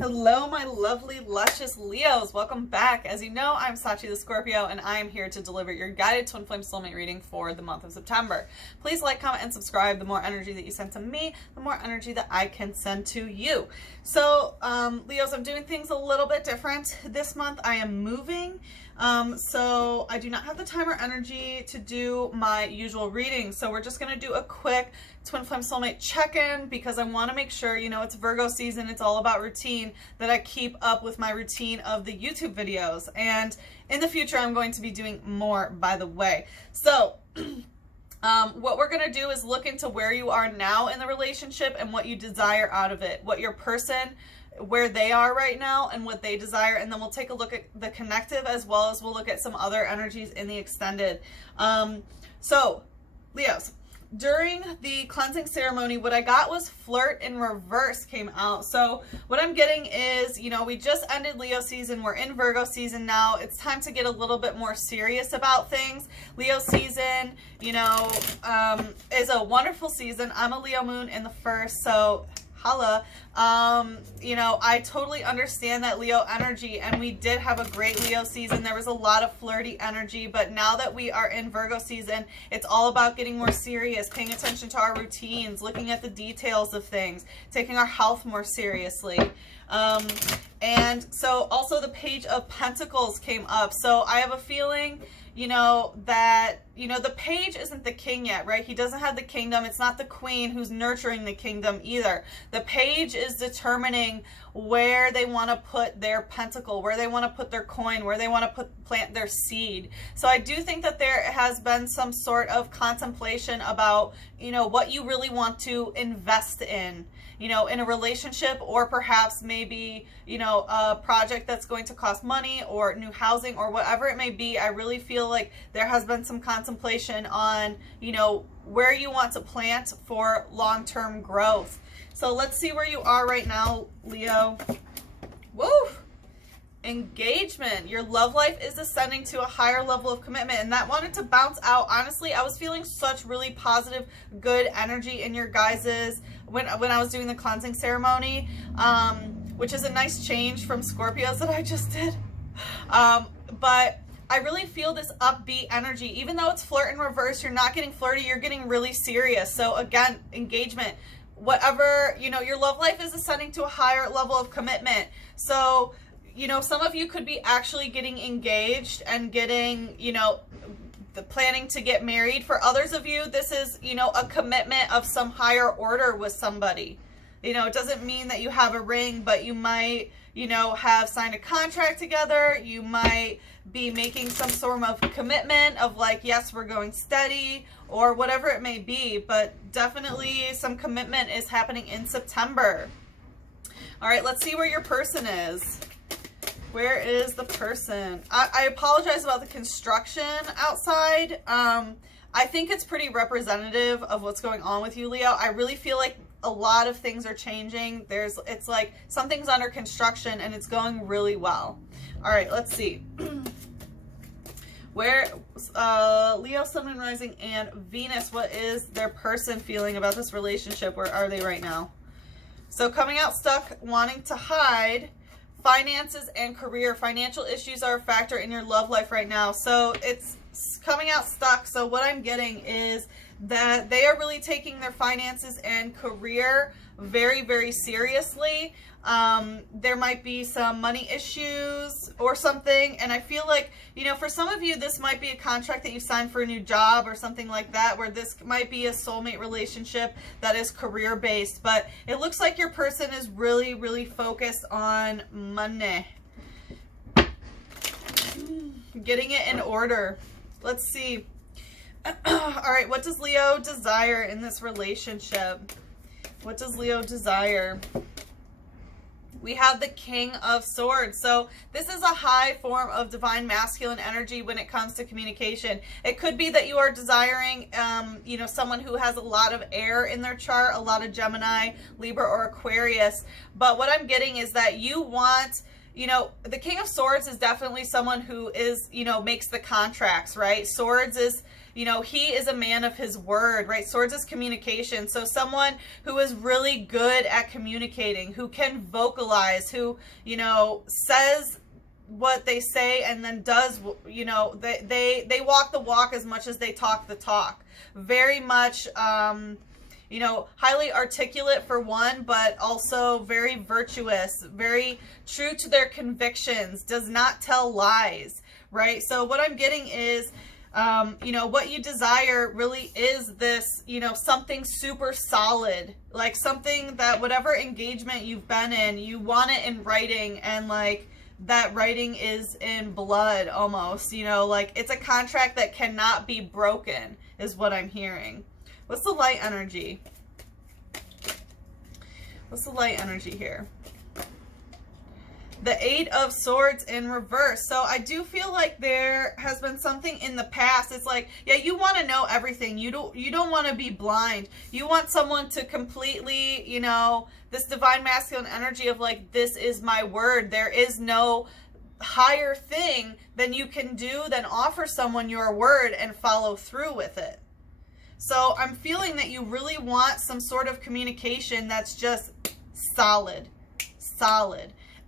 Hello, my lovely, luscious Leos. Welcome back. As you know, I'm Sachi the Scorpio, and I am here to deliver your guided twin flame soulmate reading for the month of September. Please like, comment, and subscribe. The more energy that you send to me, the more energy that I can send to you. So, Leos, I'm doing things a little bit different this month. I am moving. So I do not have the time or energy to do my usual reading. So we're just going to do a quick twin flame soulmate check-in because I want to make sure, you know, it's Virgo season. It's all about routine, that I keep up with my routine of the YouTube videos. And in the future, I'm going to be doing more, by the way. So what we're going to do is look into where you are now in the relationship and what you desire out of it, what your person, where they are right now and what they desire, and then we'll take a look at the connective as well as we'll look at some other energies in the extended. So Leos, during the cleansing ceremony, what I got was flirt in reverse came out. So what I'm getting is, you know, we just ended Leo season. We're in Virgo season now. It's time to get a little bit more serious about things. Leo season, you know, is a wonderful season. I'm a Leo moon in the first, so holla. You know, I totally understand that Leo energy, and we did have a great Leo season. There was a lot of flirty energy, but now that we are in Virgo season, it's all about getting more serious, paying attention to our routines, looking at the details of things, taking our health more seriously. And so also the Page of Pentacles came up. So I have a feeling, you know, that, you know, the page isn't the king yet, right? He doesn't have the kingdom. It's not the queen who's nurturing the kingdom either. The page is determining where they want to put their pentacle, where they want to put their coin, where they want to plant their seed. So I do think that there has been some sort of contemplation about, you know, what you really want to invest in, you know, in a relationship, or perhaps maybe, you know, a project that's going to cost money or new housing or whatever it may be. I really feel like there has been some contemplation on, you know, where you want to plant for long-term growth. So let's see where you are right now, Leo. Woo! Engagement. Your love life is ascending to a higher level of commitment, and that wanted to bounce out. Honestly, I was feeling such really positive, good energy in your guys's when I was doing the cleansing ceremony, which is a nice change from Scorpios that I just did. But I really feel this upbeat energy. Even though it's flirt in reverse, you're not getting flirty, you're getting really serious. So again, engagement. Whatever, you know, your love life is ascending to a higher level of commitment. So, you know, some of you could be actually getting engaged and getting, you know, the planning to get married. For others of you, this is, you know, a commitment of some higher order with somebody. You know, it doesn't mean that you have a ring, but you might, you know, have signed a contract together. You might be making some sort of commitment of like, yes, we're going steady, or whatever it may be. But definitely some commitment is happening in September. All right, let's see where your person is. Where is the person? I apologize about the construction outside. I think it's pretty representative of what's going on with you, Leo. I really feel like a lot of things are changing. It's like something's under construction and it's going really well. All right, let's see. Where, Leo, Sun, and Rising, and Venus, what is their person feeling about this relationship? Where are they right now? So coming out stuck, wanting to hide, finances and career. Financial issues are a factor in your love life right now. So it's coming out stuck. So what I'm getting is that they are really taking their finances and career very, very seriously. There might be some money issues or something. And I feel like, you know, for some of you, this might be a contract that you signed for a new job or something like that, where this might be a soulmate relationship that is career based. But it looks like your person is really, really focused on money. Getting it in order. Let's see. All right, what does Leo desire in this relationship? What does Leo desire? We have the King of Swords. So this is a high form of divine masculine energy when it comes to communication. It could be that you are desiring, you know, someone who has a lot of air in their chart, a lot of Gemini, Libra, or Aquarius. But what I'm getting is that you want, you know, the King of Swords is definitely someone who is, you know, makes the contracts, right? Swords is, you know, he is a man of his word, right? Swords is communication. So someone who is really good at communicating, who can vocalize, who, you know, says what they say and then does, you know, they walk the walk as much as they talk the talk. Very much, you know, highly articulate for one, but also very virtuous, very true to their convictions, does not tell lies, right? So what I'm getting is, you know, what you desire really is this, you know, something super solid, like something that whatever engagement you've been in, you want it in writing, and like that writing is in blood almost, you know, like it's a contract that cannot be broken is what I'm hearing. What's the light energy? What's the light energy here? The Eight of Swords in reverse. So I do feel like there has been something in the past. It's like, yeah, you want to know everything. You don't want to be blind. You want someone to completely, you know, this divine masculine energy of like, this is my word. There is no higher thing than you can do than offer someone your word and follow through with it. So I'm feeling that you really want some sort of communication that's just solid.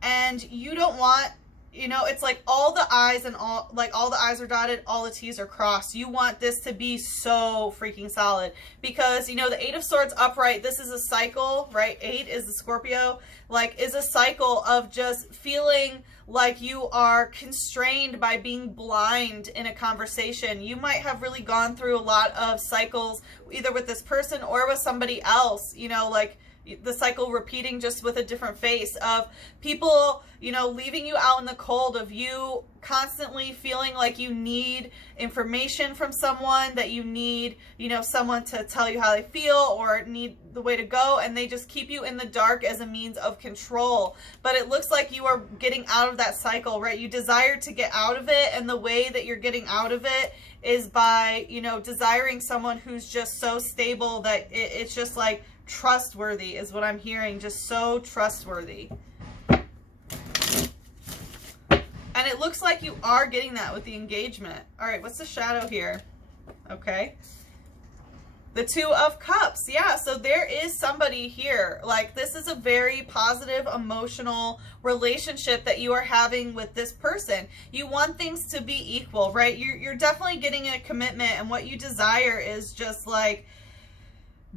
And you don't want, you know, it's like all the I's and all the I's are dotted, all the T's are crossed. You want this to be so freaking solid because, you know, the Eight of Swords upright, this is a cycle, right? 8 is the Scorpio, like is a cycle of just feeling like you are constrained by being blind in a conversation. You might have really gone through a lot of cycles, either with this person or with somebody else, you know, like the cycle repeating just with a different face of people, you know, leaving you out in the cold, of you constantly feeling like you need information from someone, that you need, you know, someone to tell you how they feel or need the way to go, and they just keep you in the dark as a means of control. But it looks like you are getting out of that cycle, right? You desire to get out of it, and the way that you're getting out of it is by, you know, desiring someone who's just so stable that it's just like trustworthy is what I'm hearing. Just so trustworthy. And it looks like you are getting that with the engagement. All right, what's the shadow here? Okay. The Two of Cups. Yeah, so there is somebody here. Like, this is a very positive, emotional relationship that you are having with this person. You want things to be equal, right? You're definitely getting a commitment, and what you desire is just like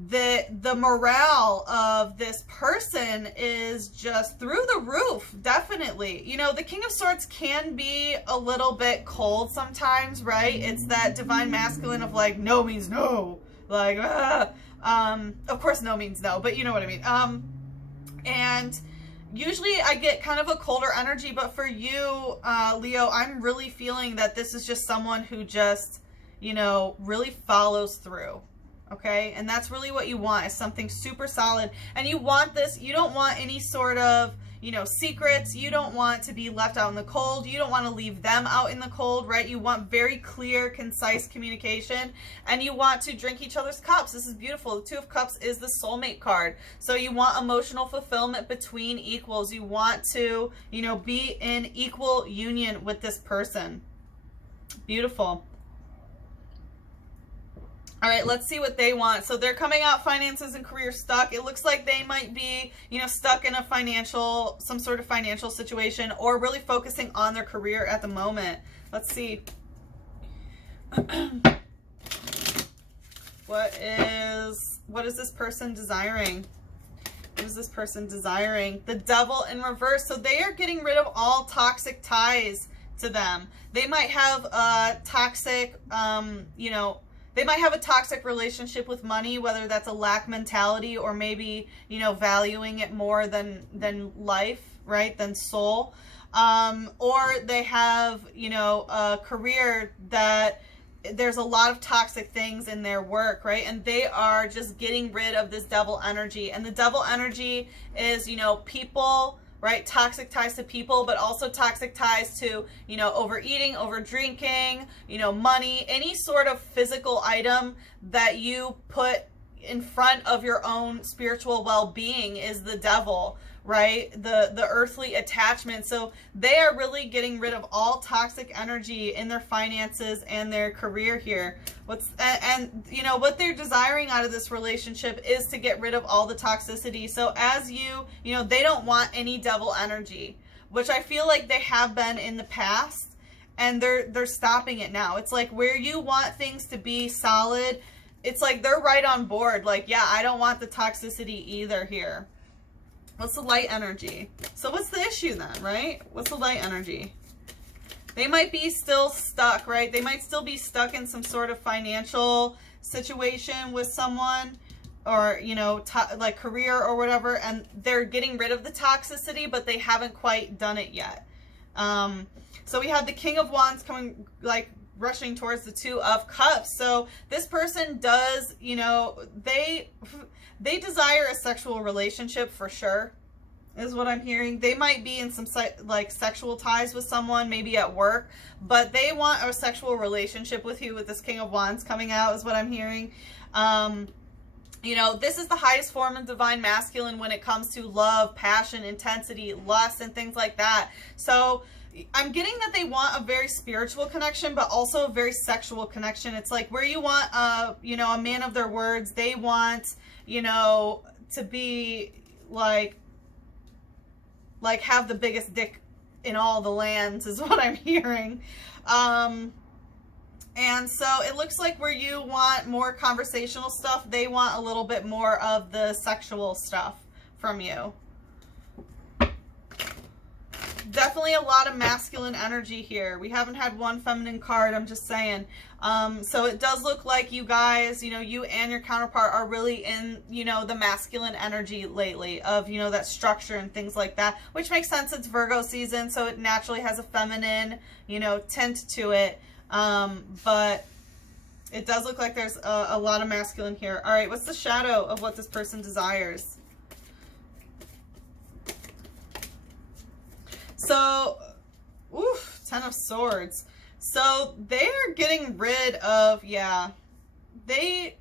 the morale of this person is just through the roof. Definitely. You know, the King of Swords can be a little bit cold sometimes, right? It's that divine masculine of like, no means no. Like, of course no means no, but you know what I mean. And usually I get kind of a colder energy, but for you, Leo, I'm really feeling that this is just someone who just, you know, really follows through. Okay, and that's really what you want, is something super solid. And you want this, you don't want any sort of, you know, secrets. You don't want to be left out in the cold. You don't want to leave them out in the cold, right? You want very clear, concise communication, and you want to drink each other's cups. This is beautiful. The Two of Cups is the soulmate card. So you want emotional fulfillment between equals. You want to, you know, be in equal union with this person. Beautiful. All right, let's see what they want. So they're coming out finances and career stuck. It looks like they might be, you know, stuck in a some sort of financial situation, or really focusing on their career at the moment. Let's see. What is this person desiring? What is this person desiring? The Devil in reverse. So they are getting rid of all toxic ties to them. They might have a toxic, you know, they might have a toxic relationship with money, whether that's a lack mentality or maybe, you know, valuing it more than life, right? Than soul. Or they have, you know, a career that there's a lot of toxic things in their work, right? And they are just getting rid of this devil energy. And the devil energy is, you know, people, right? Toxic ties to people, but also toxic ties to, you know, overeating, over drinking, you know, money, any sort of physical item that you put in front of your own spiritual well-being is the devil, right? The earthly attachment. So they are really getting rid of all toxic energy in their finances and their career here. And you know, what they're desiring out of this relationship is to get rid of all the toxicity. So as you know, they don't want any devil energy, which I feel like they have been in the past, and they're stopping it now. It's like where you want things to be solid, it's like they're right on board. Like, yeah, I don't want the toxicity either here. What's the light energy? So what's the issue then, right? What's the light energy? They might be still stuck, right? They might still be stuck in some sort of financial situation with someone, or, you know, like career or whatever, and they're getting rid of the toxicity, but they haven't quite done it yet. So we have the King of Wands coming, like, rushing towards the Two of Cups. So this person does, you know, they desire a sexual relationship for sure, is what I'm hearing. They might be in some like sexual ties with someone, maybe at work, but they want a sexual relationship with you with this King of Wands coming out, is what I'm hearing. You know, this is the highest form of divine masculine when it comes to love, passion, intensity, lust, and things like that. So I'm getting that they want a very spiritual connection, but also a very sexual connection. It's like where you want you know, a man of their words. They want, you know, to be like have the biggest dick in all the lands, is what I'm hearing. And so it looks like where you want more conversational stuff, they want a little bit more of the sexual stuff from you. Definitely a lot of masculine energy here. We haven't had one feminine card, I'm just saying. So it does look like you guys, you know, you and your counterpart are really in, you know, the masculine energy lately of, you know, that structure and things like that, which makes sense. It's Virgo season, so it naturally has a feminine, you know, tint to it. But it does look like there's a lot of masculine here. All right, what's the shadow of what this person desires? So, oof, Ten of Swords. So they are getting rid of, yeah, it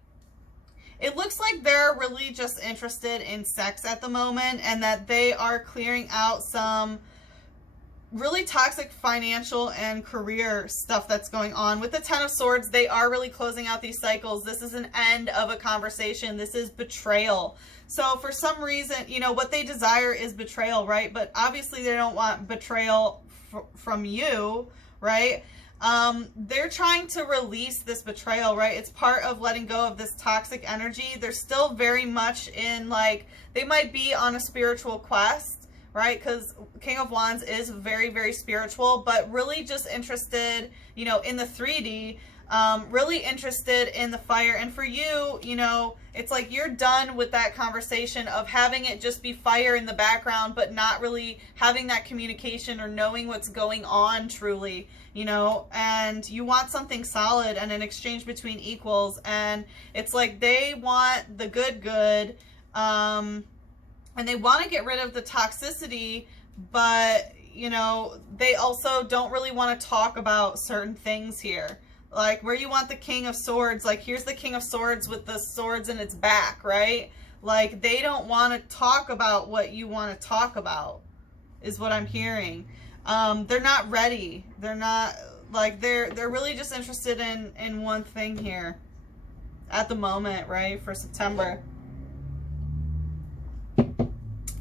looks like they're really just interested in sex at the moment, and that they are clearing out some really toxic financial and career stuff that's going on. With the Ten of Swords, they are really closing out these cycles. This is an end of a conversation. This is betrayal. So for some reason, you know, what they desire is betrayal, right? But obviously they don't want betrayal from you, right? They're trying to release this betrayal, right? It's part of letting go of this toxic energy. They're still very much in, like, they might be on a spiritual quest, right? Because King of Wands is very, very spiritual, but really just interested, you know, in the 3D, really interested in the fire. And for you, you know, it's like you're done with that conversation of having it just be fire in the background, but not really having that communication or knowing what's going on truly, you know, and you want something solid and an exchange between equals. And it's like they want the good, and they want to get rid of the toxicity, but, you know, they also don't really want to talk about certain things here. Like where you want the King of Swords, like here's the King of Swords with the swords in its back, right? Like they don't want to talk about what you want to talk about, is what I'm hearing. They're not ready. They're not, like, they're really just interested in one thing here at the moment, right? For September.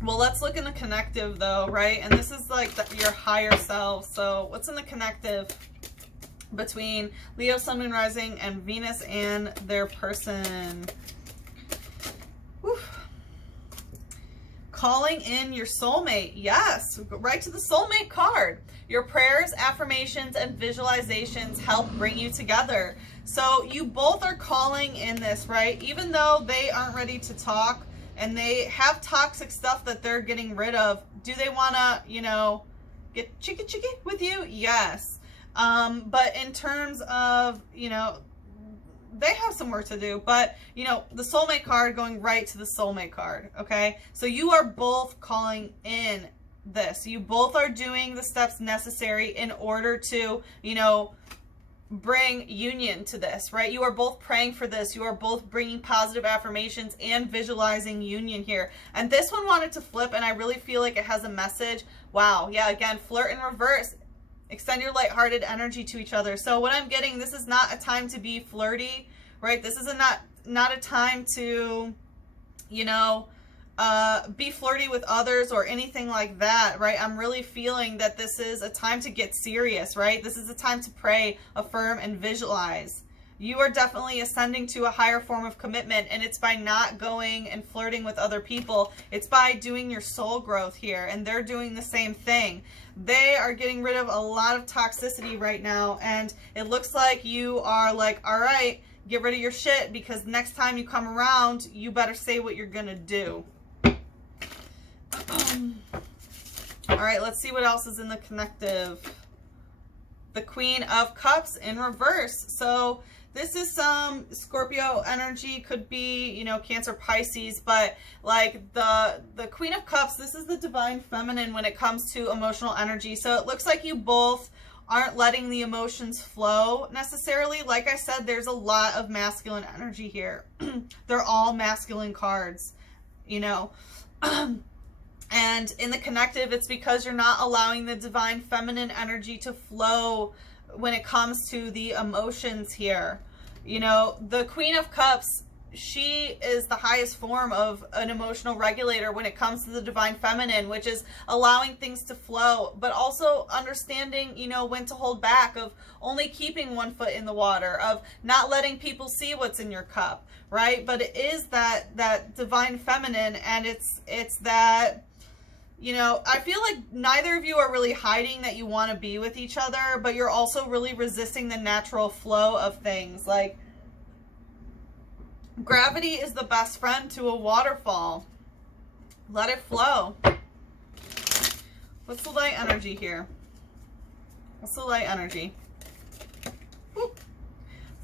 Well, let's look in the connective though, right? And this is like your higher self. So what's in the connective between Leo, Sun, Moon, Rising, and Venus and their person? Whew. Calling in your soulmate. Yes, right to the soulmate card. Your prayers, affirmations, and visualizations help bring you together. So you both are calling in this, right? Even though they aren't ready to talk and they have toxic stuff that they're getting rid of, do they want to, you know, get chicky with you? Yes. But in terms of, you know, they have some work to do, but, you know, the soulmate card going right to the soulmate card, okay? So you are both calling in this. You both are doing the steps necessary in order to, you know, bring union to this, right? You are both praying for this. You are both bringing positive affirmations and visualizing union here. And this one wanted to flip, and I really feel like it has a message. Wow. Yeah, again, flirt in reverse. Extend your lighthearted energy to each other. So what I'm getting, this is not a time to be flirty, right? This is not a time to, you know, be flirty with others or anything like that, right? I'm really feeling that this is a time to get serious, right? This is a time to pray, affirm, and visualize. You are definitely ascending to a higher form of commitment, and it's by not going and flirting with other people. It's by doing your soul growth here, and they're doing the same thing. They are getting rid of a lot of toxicity right now, and it looks like you are like, all right, get rid of your shit, because next time you come around, you better say what you're gonna do. All right, let's see what else is in the connective. The Queen of Cups in reverse. So this is some Scorpio energy, could be, you know, Cancer, Pisces, but like the Queen of Cups, this is the divine feminine when it comes to emotional energy. So it looks like you both aren't letting the emotions flow necessarily. Like I said, there's a lot of masculine energy here. They're all masculine cards, you know. And in the connective, it's because you're not allowing the divine feminine energy to flow when it comes to the emotions here. You know, the Queen of Cups, she is the highest form of an emotional regulator when it comes to the divine feminine, which is allowing things to flow, but also understanding, you know, when to hold back, of only keeping one foot in the water, of not letting people see what's in your cup, right? But it is that divine feminine, and it's that, you know, I feel like neither of you are really hiding that you want to be with each other, but you're also really resisting the natural flow of things. Like, gravity is the best friend to a waterfall. Let it flow. What's the light energy here? What's the light energy? Whoop.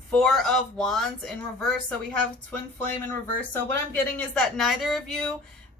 Four of Wands in reverse. So we have Twin Flame in reverse. So what I'm getting is that neither of you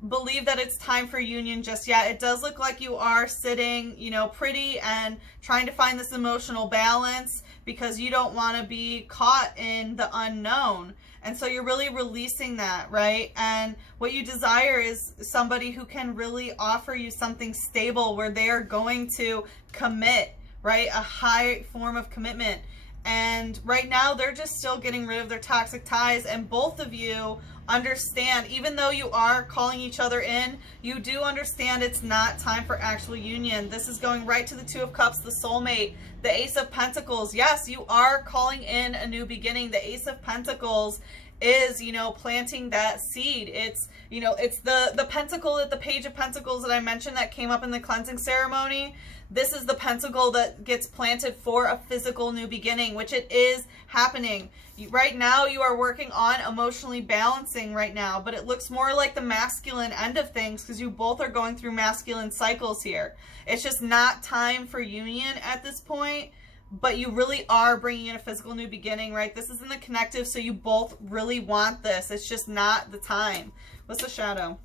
believe that it's time for union just yet. It does look like you are sitting, you know, pretty and trying to find this emotional balance because you don't want to be caught in the unknown. And so you're really releasing that, right? And what you desire is somebody who can really offer you something stable where they are going to commit, right? A high form of commitment. And right now they're just still getting rid of their toxic ties, and both of you understand, even though you are calling each other in, you do understand it's not time for actual union. This is going right to the Two of Cups, the soulmate, the Ace of Pentacles. Yes, you are calling in a new beginning. The Ace of Pentacles is, you know, planting that seed. It's, you know, it's the pentacle, at the Page of Pentacles that I mentioned that came up in the cleansing ceremony. This is the pentacle that gets planted for a physical new beginning, which it is happening. Right now, you are working on emotionally balancing right now, but it looks more like the masculine end of things because you both are going through masculine cycles here. It's just not time for union at this point, but you really are bringing in a physical new beginning, right? This is in the connective, so you both really want this. It's just not the time. What's the shadow?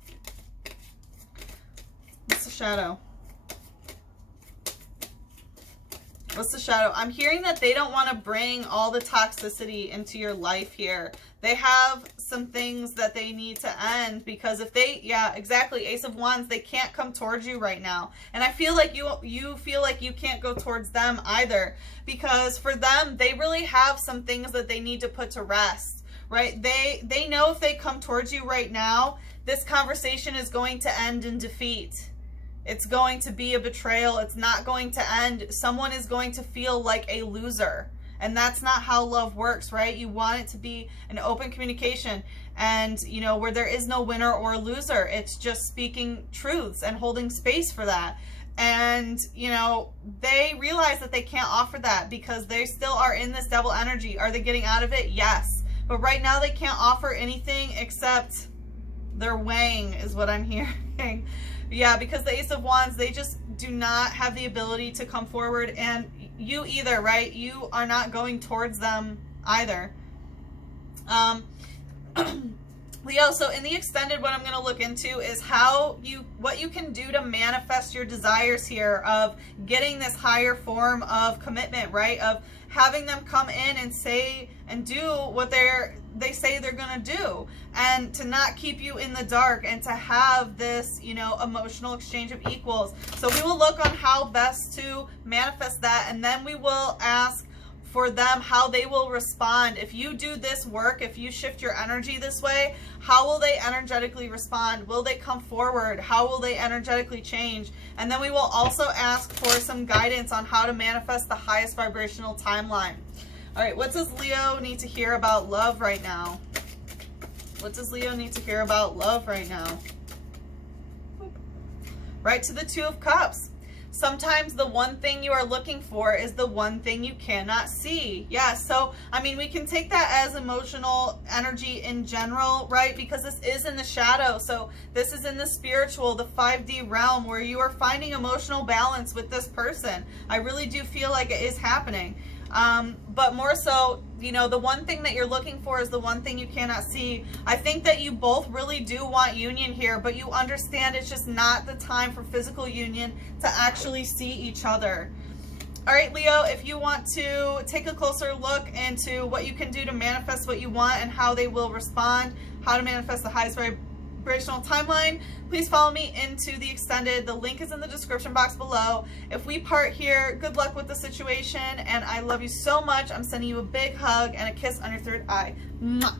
What's the shadow? What's the shadow? I'm hearing that they don't want to bring all the toxicity into your life here. They have some things that they need to end because if they, yeah, exactly, Ace of Wands, they can't come towards you right now. And I feel like you feel like you can't go towards them either because for them, they really have some things that they need to put to rest, right? They know if they come towards you right now, this conversation is going to end in defeat. It's going to be a betrayal. It's not going to end. Someone is going to feel like a loser. And that's not how love works, right? You want it to be an open communication and, you know, where there is no winner or loser. It's just speaking truths and holding space for that. And, you know, they realize that they can't offer that because they still are in this devil energy. Are they getting out of it? Yes. But right now they can't offer anything except their weighing is what I'm hearing. Yeah, because the Ace of Wands, they just do not have the ability to come forward, and you either, right? You are not going towards them either. Leo, so in the extended, what I'm going to look into is what you can do to manifest your desires here of getting this higher form of commitment, right? Of having them come in and say and do what they say they're going to do, and to not keep you in the dark, and to have this, you know, emotional exchange of equals. So we will look on how best to manifest that, and then we will ask for them how they will respond. If you do this work, if you shift your energy this way, how will they energetically respond? Will they come forward? How will they energetically change? And then we will also ask for some guidance on how to manifest the highest vibrational timeline. All right, what does Leo need to hear about love right now? What does Leo need to hear about love right now? Right to the Two of Cups. Sometimes the one thing you are looking for is the one thing you cannot see. Yeah, so, I mean, we can take that as emotional energy in general, right? Because this is in the shadow. So this is in the spiritual, the 5D realm, where you are finding emotional balance with this person. I really do feel like it is happening. But more so, you know, the one thing that you're looking for is the one thing you cannot see. I think that you both really do want union here, but you understand it's just not the time for physical union to actually see each other. All right, Leo, if you want to take a closer look into what you can do to manifest what you want and how they will respond, how to manifest the highest vibrational timeline, please follow me into the extended. The link is in the description box below. If we part here, good luck with the situation, and I love you so much. I'm sending you a big hug and a kiss on your third eye. Mwah.